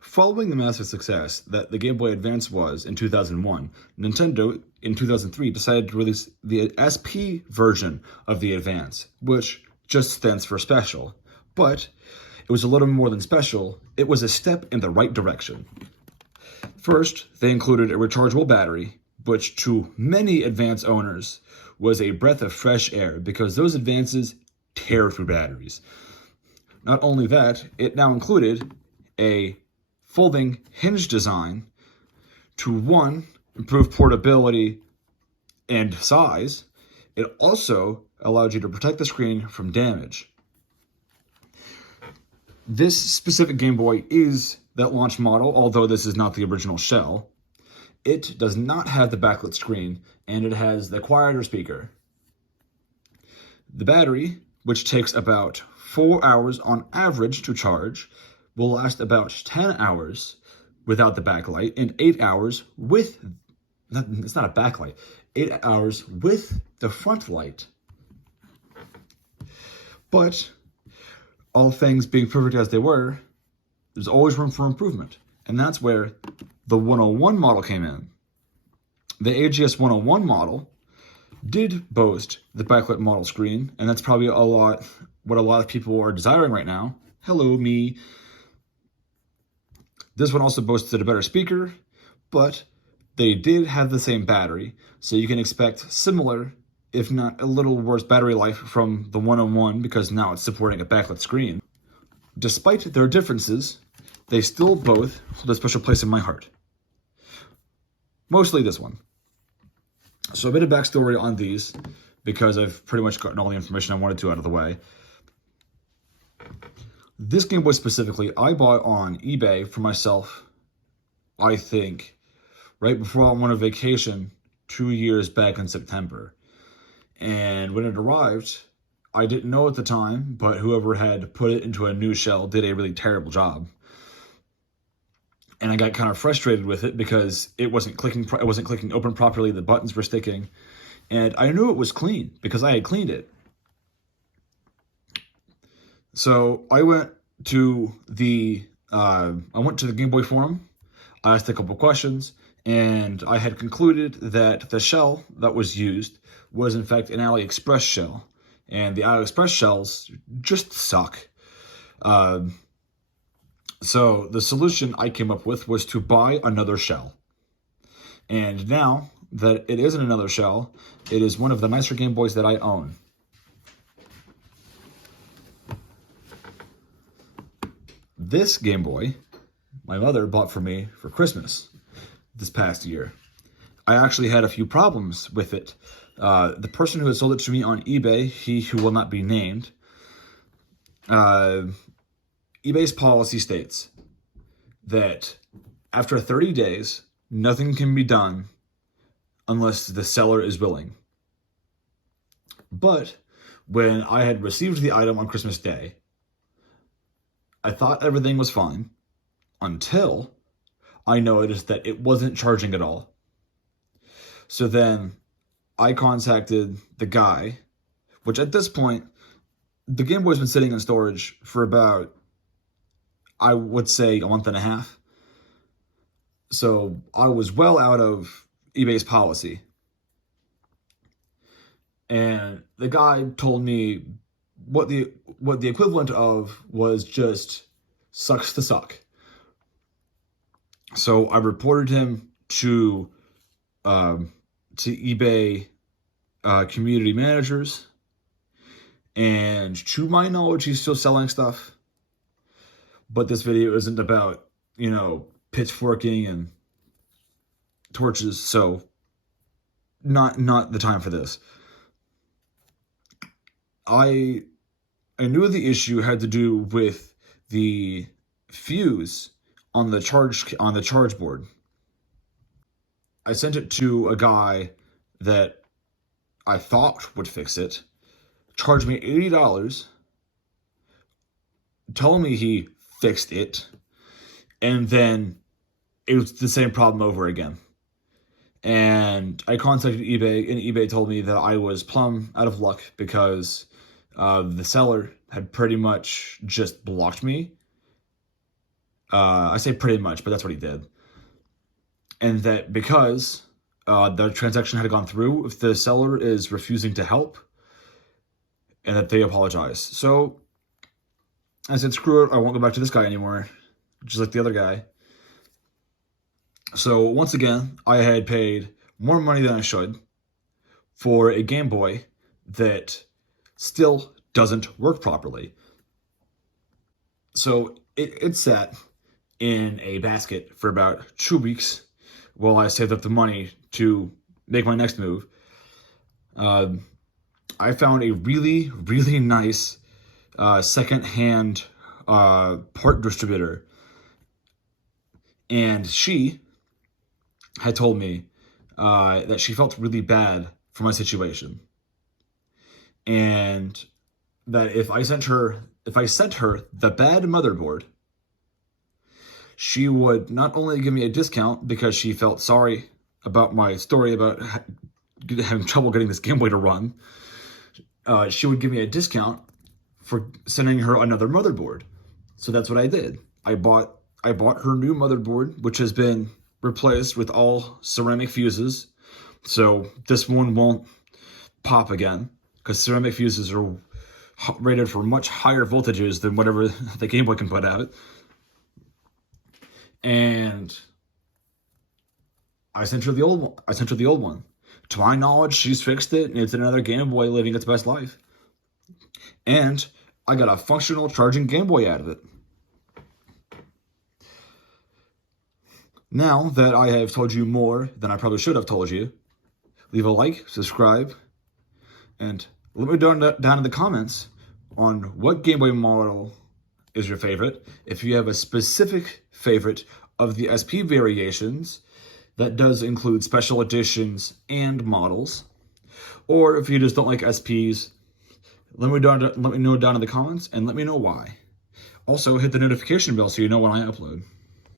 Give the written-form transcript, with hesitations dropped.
Following the massive success that the Game Boy Advance was in 2001, Nintendo in 2003 decided to release the SP version of the Advance, which just stands for special. But it was a little more than special, it was a step in the right direction. First, they included a rechargeable battery, which to many Advance owners was a breath of fresh air because those Advances tear through batteries. Not only that, it now included a folding hinge design to, one, improve portability and size. It also allowed you to protect the screen from damage. This specific Game Boy is that launch model, although this is not the original shell. It does not have the backlit screen, and it has the quieter speaker. The battery, which takes about 4 hours on average to charge, will last about 10 hours without the backlight and 8 hours with, it's not a backlight, 8 hours with the front light. But all things being perfect as they were, there's always room for improvement. And that's where the 101 model came in. The AGS 101 model did boast the backlit model screen, and that's probably what a lot of people are desiring right now. Hello, me. This one also boasted a better speaker, but they did have the same battery, so you can expect similar, if not a little worse battery life from the 101 because now it's supporting a backlit screen. Despite their differences, they still both hold a special place in my heart. Mostly this one. So a bit of backstory on these, because I've pretty much gotten all the information I wanted to out of the way. This Game Boy specifically, I bought on eBay for myself, I think, right before I went on vacation 2 years back in September. And when it arrived, I didn't know at the time, but whoever had put it into a new shell did a really terrible job. And I got kind of frustrated with it because it wasn't clicking open properly, the buttons were sticking. And I knew it was clean because I had cleaned it. So I went to the Game Boy forum, I asked a couple questions, and I had concluded that the shell that was used was in fact an AliExpress shell. And the AliExpress shells just suck. So the solution I came up with was to buy another shell. And now that it isn't another shell, it is one of the nicer Game Boys that I own. This Game Boy, my mother bought for me for Christmas this past year. I actually had a few problems with it. The person who had sold it to me on eBay, he who will not be named, eBay's policy states that after 30 days, nothing can be done unless the seller is willing. But when I had received the item on Christmas Day, I thought everything was fine until I noticed that it wasn't charging at all. So then I contacted the guy, which at this point, the Game Boy's been sitting in storage for about, I would say, a month and a half. So I was well out of eBay's policy. And the guy told me what the equivalent of was just sucks to suck. So I reported him to eBay community managers, and to my knowledge, he's still selling stuff. But this video isn't about, pitchforking and torches, so not the time for this. I knew the issue had to do with the fuse on the charge board. I sent it to a guy that I thought would fix it, charged me $80, told me he fixed it, and then it was the same problem over again. And I contacted eBay, and eBay told me that I was plumb out of luck because the seller had pretty much just blocked me I say pretty much, but that's what he did. And that because the transaction had gone through, if the seller is refusing to help, and that they apologize. So I said, screw it, I won't go back to this guy anymore, just like the other guy. So once again, I had paid more money than I should for a Game Boy that still doesn't work properly. So it sat in a basket for about 2 weeks while I saved up the money to make my next move. I found a really, really nice second-hand part distributor, and she had told me that she felt really bad for my situation, and that if I sent her the bad motherboard, she would not only give me a discount because she felt sorry about my story about having trouble getting this Game Boy to run, she would give me a discount for sending her another motherboard. So that's what I did. I bought her new motherboard, which has been replaced with all ceramic fuses. So this one won't pop again, because ceramic fuses are rated for much higher voltages than whatever the Game Boy can put out. And I sent her the old one. To my knowledge, she's fixed it, and it's another Game Boy living its best life. And I got a functional charging Game Boy out of it. Now that I have told you more than I probably should have told you, leave a like, subscribe, and let me know down in the comments on what Game Boy model is your favorite. If you have a specific favorite of the SP variations, that does include special editions and models. Or if you just don't like SPs, let me know down in the comments, and let me know why. Also, hit the notification bell so you know when I upload.